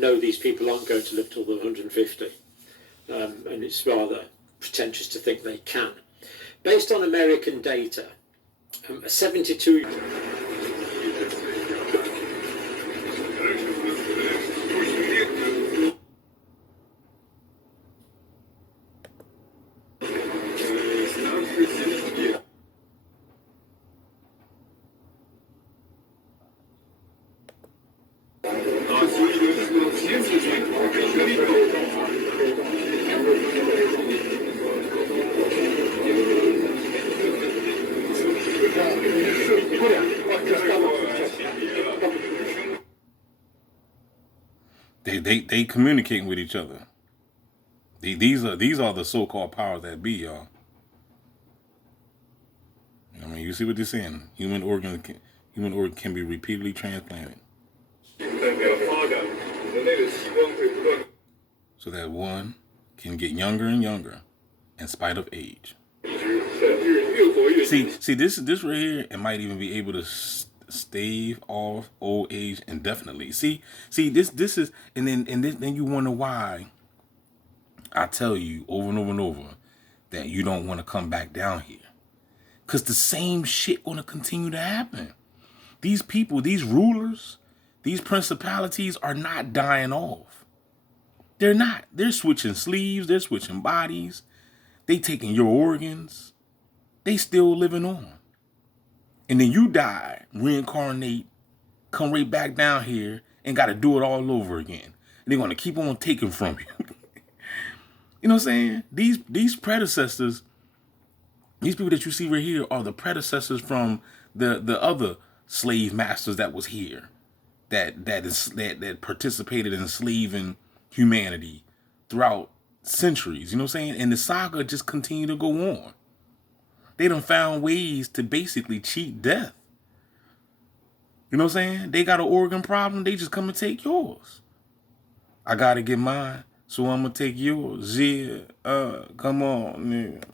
No, these people aren't going to live till they're 150, and it's rather pretentious to think they can. Based on American data, a 72... They communicating with each other. These are the so-called powers that be, y'all. I mean, you see what they're saying? Human organ can be repeatedly transplanted, so that one can get younger and younger in spite of age. See this right here, it might even be able to stave off old age indefinitely. See this is, and then you wonder why I tell you over and over and over that you don't want to come back down here, because the same shit gonna continue to happen. These people, these rulers, these principalities are not dying off. They're not. They're switching sleeves. They're switching bodies. They taking your organs. They still living on. And then you die, reincarnate, come right back down here, and got to do it all over again. And they're going to keep on taking from you. You know what I'm saying? These predecessors, these people that you see right here are the predecessors from the other slave masters that was here, that participated in enslaving humanity throughout centuries. You know what I'm saying? And the saga just continued to go on. They done found ways to basically cheat death. You know what I'm saying? They got an organ problem. They just come and take yours. I got to get mine, so I'm going to take yours. Yeah, come on, nigga.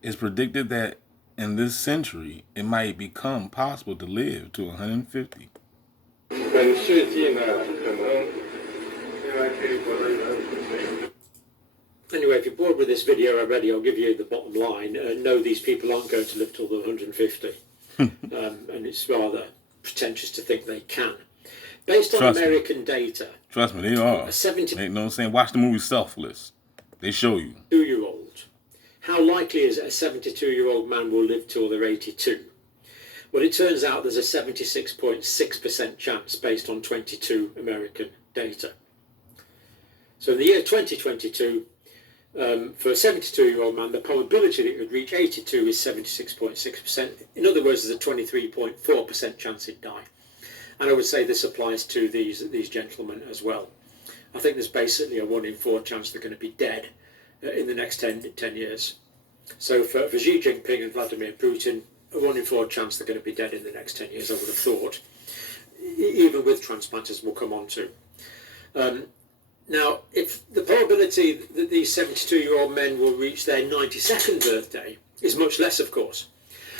It's predicted that in this century, it might become possible to live to 150. Anyway, if you're bored with this video already, I'll give you the bottom line. No, these people aren't going to live till they're 150. And it's rather pretentious to think they can. Based on American data... Trust me, they are. You know what I'm saying? Watch the movie Selfless. They show you. 2-year-old. How likely is it a 72-year-old man will live till they're 82? Well, it turns out there's a 76.6% chance based on 22 American data. So in the year 2022... for a 72-year-old man, the probability that he would reach 82 is 76.6%. In other words, there's a 23.4% chance he'd die. And I would say this applies to these gentlemen as well. I think there's basically a 1 in 4 chance they're going to be dead in the next 10 years. So for Xi Jinping and Vladimir Putin, a 1 in 4 chance they're going to be dead in the next 10 years, I would have thought, even with transplants, as we'll come on to. Now, if the probability that these 72-year-old men will reach their 92nd birthday is much less, of course.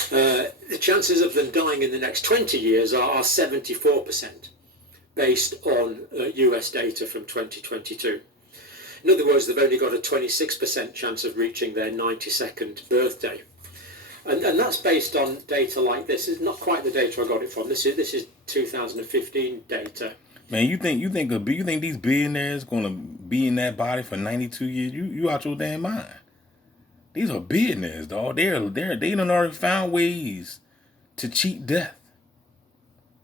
The chances of them dying in the next 20 years are 74%, based on US data from 2022. In other words, they've only got a 26% chance of reaching their 92nd birthday. And that's based on data like this. It's not quite the data I got it from. This is 2015 data. Man, you think these billionaires gonna be in that body for 92 years? You out your damn mind. These are billionaires, dog. They done already found ways to cheat death.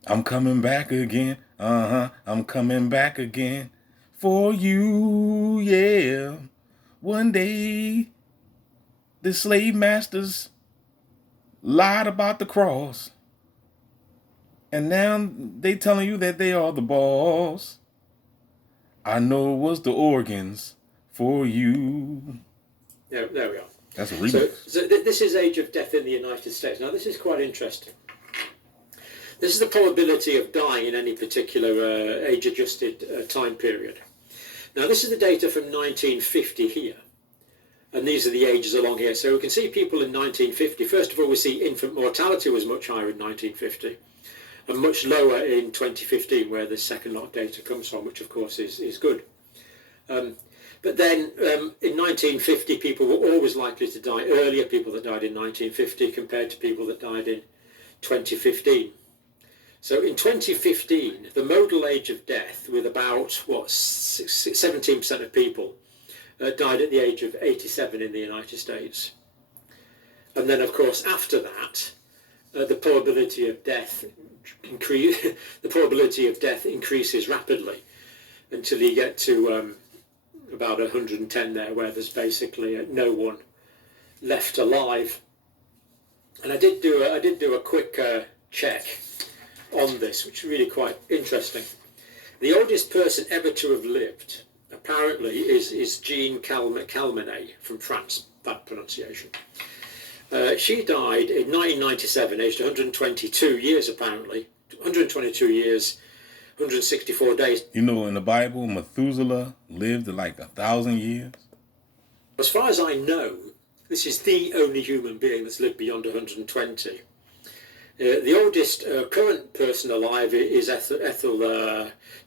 I'm coming back again. I'm coming back again for you, yeah. One day, the slave masters lied about the cross. And now they telling you that they are the boss. I know it was the organs for you. There we are. That's a remix. So this is age of death in the United States. Now, this is quite interesting. This is the probability of dying in any particular age-adjusted time period. Now, this is the data from 1950 here. And these are the ages along here. So we can see people in 1950. First of all, we see infant mortality was much higher in 1950 and much lower in 2015, where the second lot of data comes from, which of course is good. But then in 1950, people were always likely to die earlier, people that died in 1950 compared to people that died in 2015. So in 2015, the modal age of death, with about, 17% of people died at the age of 87 in the United States. And then, of course, after that, the probability of death increases rapidly until you get to about 110 there, where there's basically no one left alive. And I did do a quick check on this, which is really quite interesting. The oldest person ever to have lived, apparently, is Jean Calmenet from France, that pronunciation. She died in 1997, aged 122 years, apparently. 122 years, 164 days. You know, in the Bible, Methuselah lived like 1,000 years. As far as I know, this is the only human being that's lived beyond 120. The oldest current person alive is Ethel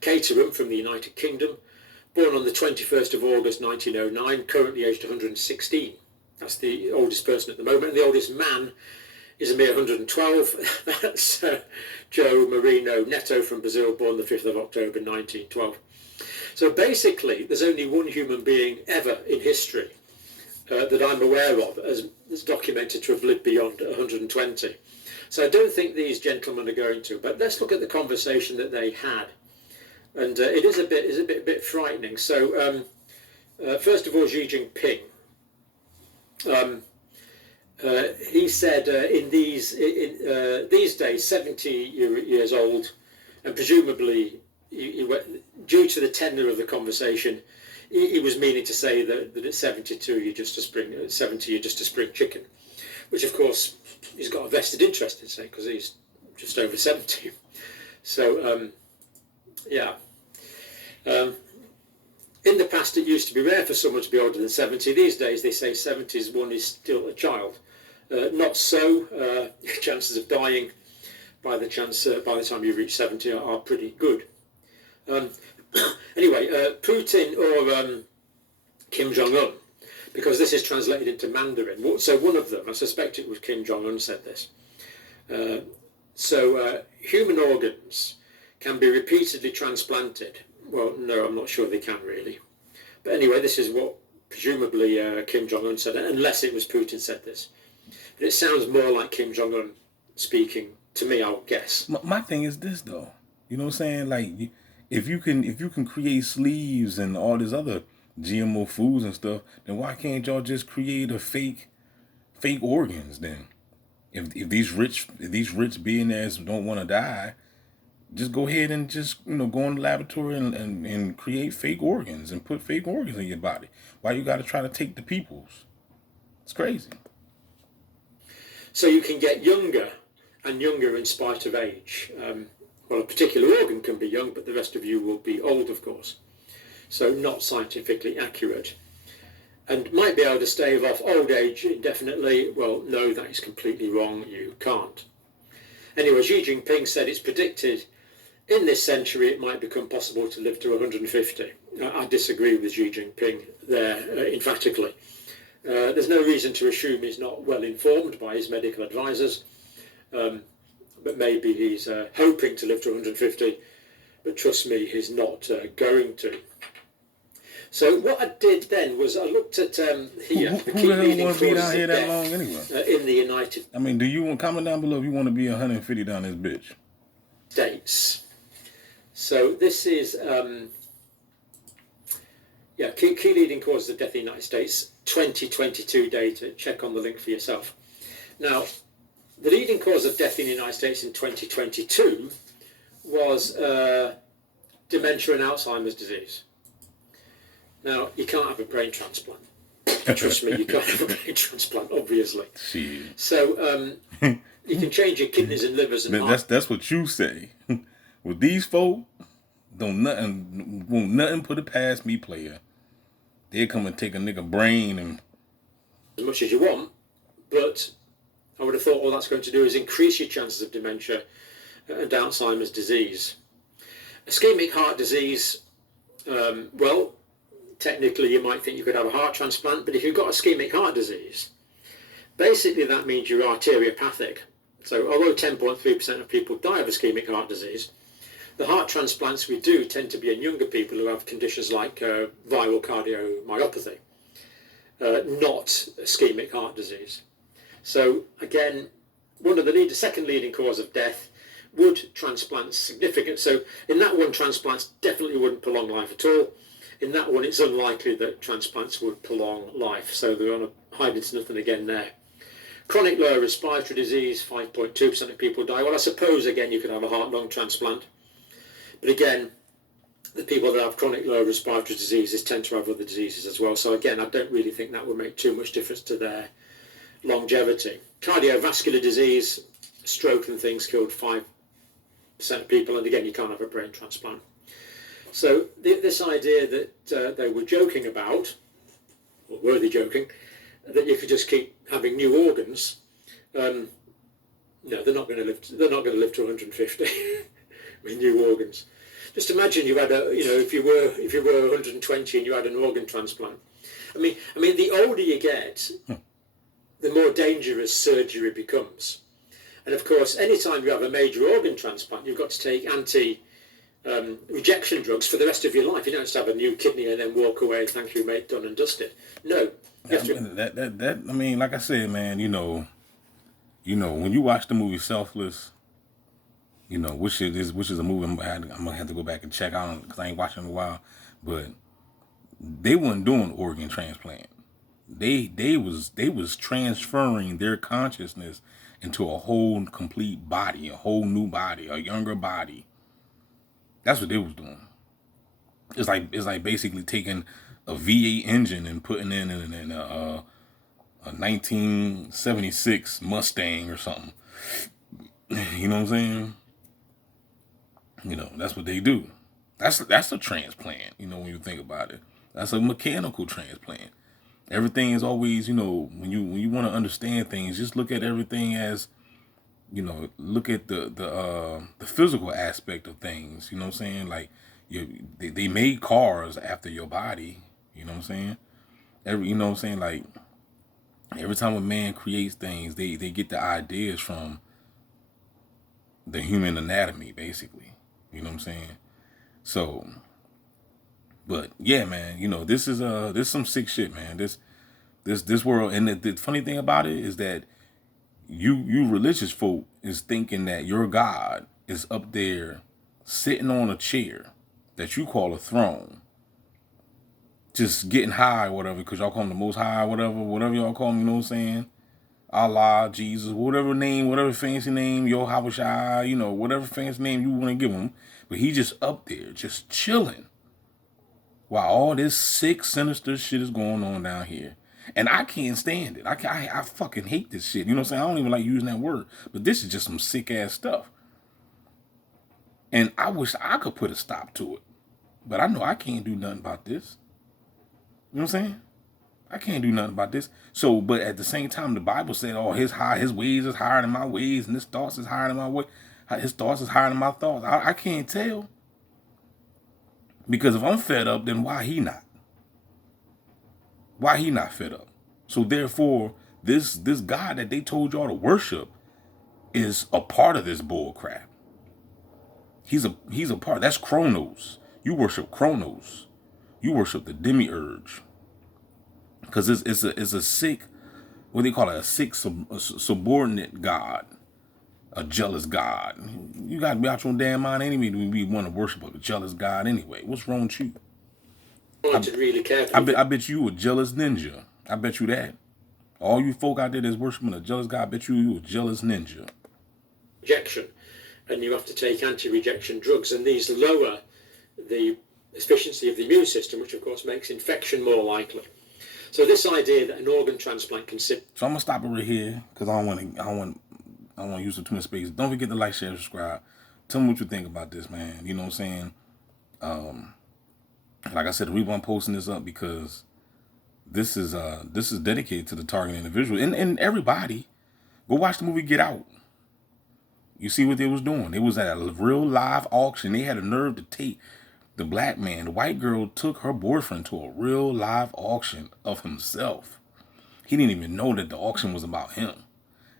Caterham from the United Kingdom, born on the 21st of August 1909, currently aged 116. That's the oldest person at the moment. And the oldest man is a mere 112. That's Joe Marino Neto from Brazil, born the 5th of October 1912. So basically, there's only one human being ever in history that I'm aware of as documented to have lived beyond 120. So I don't think these gentlemen are going to. But let's look at the conversation that they had, and it is a bit frightening. So first of all, Xi Jinping. He said in these days, 70 years old, and presumably, due to the tenor of the conversation, he was meaning to say that at 72 you're just a spring, at 70 you're just a spring chicken, which of course he's got a vested interest in saying because he's just over 70. So yeah. In the past, it used to be rare for someone to be older than 70. These days, they say 70s one is still a child. Not so. Chances of dying by the time you reach 70 are pretty good. Anyway, Putin or Kim Jong-un, because this is translated into Mandarin. So one of them, I suspect it was Kim Jong-un, said this. Human organs can be repeatedly transplanted. Well, no, I'm not sure they can really. But anyway, this is what presumably Kim Jong-un said, unless it was Putin said this. But it sounds more like Kim Jong-un speaking to me, I would guess. My thing is this, though. You know what I'm saying? Like, if you can create sleeves and all this other GMO foods and stuff, then why can't y'all just create a fake organs then? If these rich billionaires don't want to die, just go ahead and just go in the laboratory and create fake organs and put fake organs in your body. Why you got to try to take the people's? It's crazy. So you can get younger and younger in spite of age. Well, a particular organ can be young, but the rest of you will be old, of course. So not scientifically accurate. And might be able to stave off old age indefinitely. Well, no, that is completely wrong. You can't. Anyway, Xi Jinping said it's predicted in this century it might become possible to live to 150. I disagree with Xi Jinping there emphatically. There's no reason to assume he's not well informed by his medical advisors, but maybe he's hoping to live to 150, but trust me, he's not going to. So what I did then was I looked at here the key leading causes of death anyway? In the United. I mean, do you want comment down below if you want to be 150 down this bitch? States. So this is key leading causes of death in the United States, 2022 data. Check on the link for yourself. Now, the leading cause of death in the United States in 2022 was dementia and Alzheimer's disease. Now, you can't have a brain transplant. Trust me, you can't have a brain transplant, obviously. Shit. So you can change your kidneys and livers and heart. That's what you say. With these folk, won't nothing put it past me, player. They come and take a nigga brain and as much as you want, but I would have thought all that's going to do is increase your chances of dementia and Alzheimer's disease. Ischemic heart disease, well, technically you might think you could have a heart transplant, but if you've got ischemic heart disease, basically that means you're arteriopathic. So although 10.3% of people die of ischemic heart disease, the heart transplants we do tend to be in younger people who have conditions like viral cardiomyopathy, not ischemic heart disease. So again, one of the second leading cause of death, would transplants significant? So in that one, transplants definitely wouldn't prolong life at all. In that one, it's unlikely that transplants would prolong life. So they're on a hide into nothing again there. Chronic lower respiratory disease, 5.2% of people die. Well, I suppose, again, you could have a heart-lung transplant. But again, the people that have chronic lower respiratory diseases tend to have other diseases as well. So again, I don't really think that would make too much difference to their longevity. Cardiovascular disease, stroke and things killed 5% of people. And again, you can't have a brain transplant. So this idea that they were joking about, or were they joking, that you could just keep having new organs, no, they're not going to live. They're not going to live to 150 with new organs. Just imagine you had if you were 120 and you had an organ transplant. I mean, the older you get, the more dangerous surgery becomes. And of course, anytime you have a major organ transplant, you've got to take rejection drugs for the rest of your life. You don't just have a new kidney and then walk away, thank you, mate, done and dusted. No. I mean, like I said, man, you know, when you watch the movie Selfless, which is a movie I'm gonna have to go back and check out because I ain't watching in a while, but they weren't doing organ transplant. They was transferring their consciousness into a whole complete body, a whole new body, a younger body. That's what they was doing. It's like basically taking a V8 engine and putting in a 1976 Mustang or something. You know what I'm saying? That's what they do. That's a transplant, when you think about it. That's a mechanical transplant. Everything is always, when you want to understand things, just look at everything as, look at the physical aspect of things. You know what I'm saying? Like they made cars after your body. You know what I'm saying? Like every time a man creates things, they get the ideas from the human anatomy, basically. You know what I'm saying? So, but yeah, man, this is some sick shit, man. This world, and the funny thing about it is that you religious folk is thinking that your God is up there sitting on a chair that you call a throne, just getting high or whatever, because y'all call him the Most High, whatever y'all call him, you know what I'm saying? Allah, Jesus, whatever fancy name, Yahweh, whatever fancy name you want to give him. But he just up there, just chilling, while all this sick, sinister shit is going on down here. And I can't stand it. I fucking hate this shit. You know what I'm saying? I don't even like using that word. But this is just some sick ass stuff. And I wish I could put a stop to it. But I know I can't do nothing about this. You know what I'm saying? I can't do nothing about this. So, but at the same time, the Bible said, oh, his ways is higher than my ways, and his thoughts is higher than my way. His thoughts is higher than my thoughts. I can't tell. Because if I'm fed up, then why he not? Why he not fed up? So therefore, this God that they told y'all to worship is a part of this bull crap. He's a part. That's Kronos. You worship Kronos. You worship the demiurge. Because it's a sick, what do they call it? A sick subordinate God. A jealous God. You got to be out your damn mind anyway to be want to worship a jealous God anyway. What's wrong with you? Really carefully. I bet you a jealous ninja. I bet you that. All you folk out there that's worshiping a jealous God, I bet you a jealous ninja. Rejection. And you have to take anti-rejection drugs, and these lower the efficiency of the immune system, which of course makes infection more likely. So this idea that an organ transplant can sit. So I'm gonna stop it right here because I don't want to use too much space. Don't forget to like, share, subscribe. Tell me what you think about this, man. You know what I'm saying? Like I said, the reason I'm posting this up because this is dedicated to the target individual and everybody. Go watch the movie Get Out. You see what they was doing. It was at a real live auction. They had a nerve to take the black man. The white girl took her boyfriend to a real live auction of himself. He didn't even know that the auction was about him.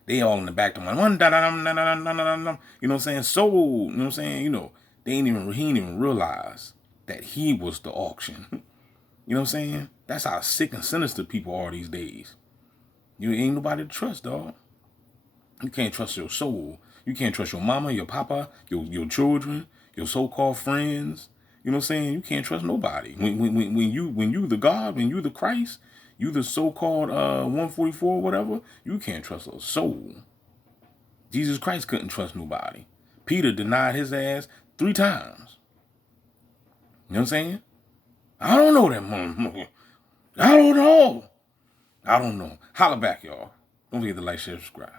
They all in the back to my you know what I'm saying? So, you know what I'm saying? You know, he didn't even realize that he was the auction. You know what I'm saying? That's how sick and sinister people are these days. You ain't nobody to trust, dog. You can't trust your soul. You can't trust your mama, your papa, your children, your so-called friends. You know what I'm saying? You can't trust nobody. When you the God, when you the Christ, you the so-called 144 whatever, you can't trust a soul. Jesus Christ couldn't trust nobody. Peter denied his ass 3 times. You know what I'm saying? I don't know that motherfucker. I don't know. Holla back, y'all. Don't forget to like, share, subscribe.